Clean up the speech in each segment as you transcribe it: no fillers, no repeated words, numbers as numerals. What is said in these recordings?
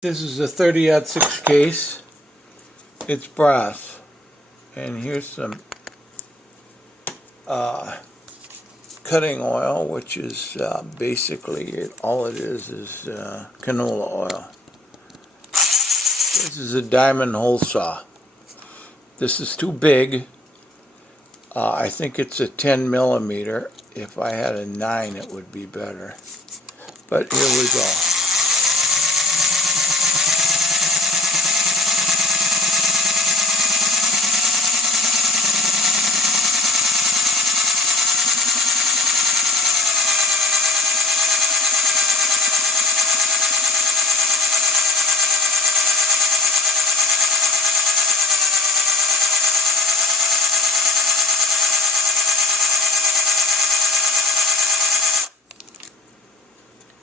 This is a 30-06 case. It's brass. And here's some cutting oil, which is basically all it is canola oil. This is a diamond hole saw. This is too big. I think it's a 10 millimeter. If I had a 9, it would be better. But here we go.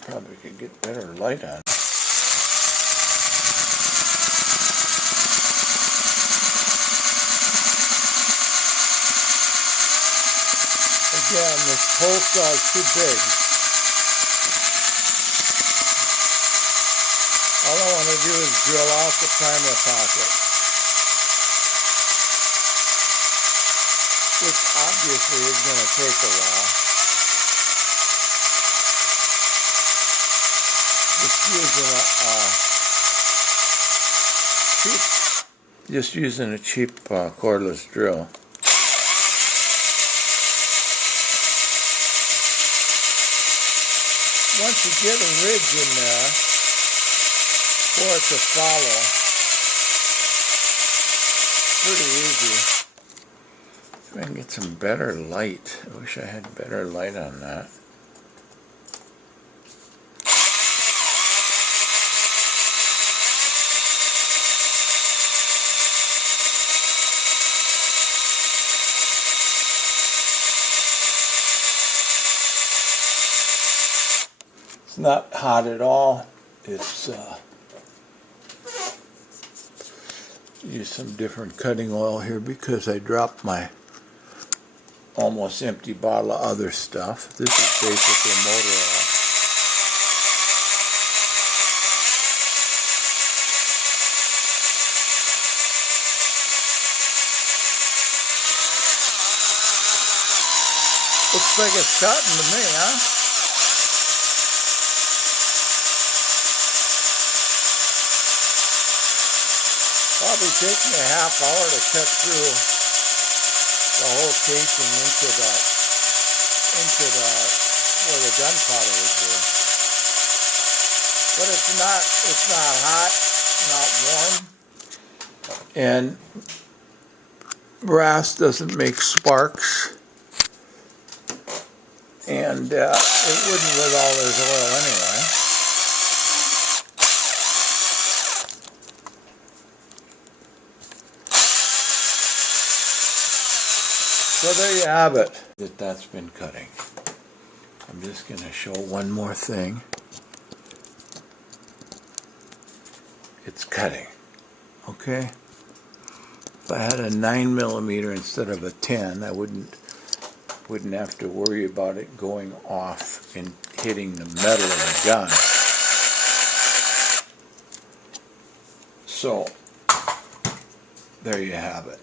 Probably could get better light on. Again, this hole saw is too big. All I want to do is drill out the primer pocket, which obviously is going to take a while. Just using a cheap cordless drill. Once you get a ridge in there for it to follow, pretty easy. If I can get some better light. I wish I had better light on that. It's not hot at all. It's use some different cutting oil here because I dropped my almost empty bottle of other stuff. This is basically motor oil. Looks like it's cutting to me, huh? Probably take me a half hour to cut through the whole casing into where the gunpowder would be. But it's not hot, it's not warm, and brass doesn't make sparks, and it wouldn't with all this oil anyway. So there you have it. That's been cutting. I'm just going to show one more thing. It's cutting. Okay? If I had a 9 millimeter instead of a 10, I wouldn't have to worry about it going off and hitting the metal of the gun. So there you have it.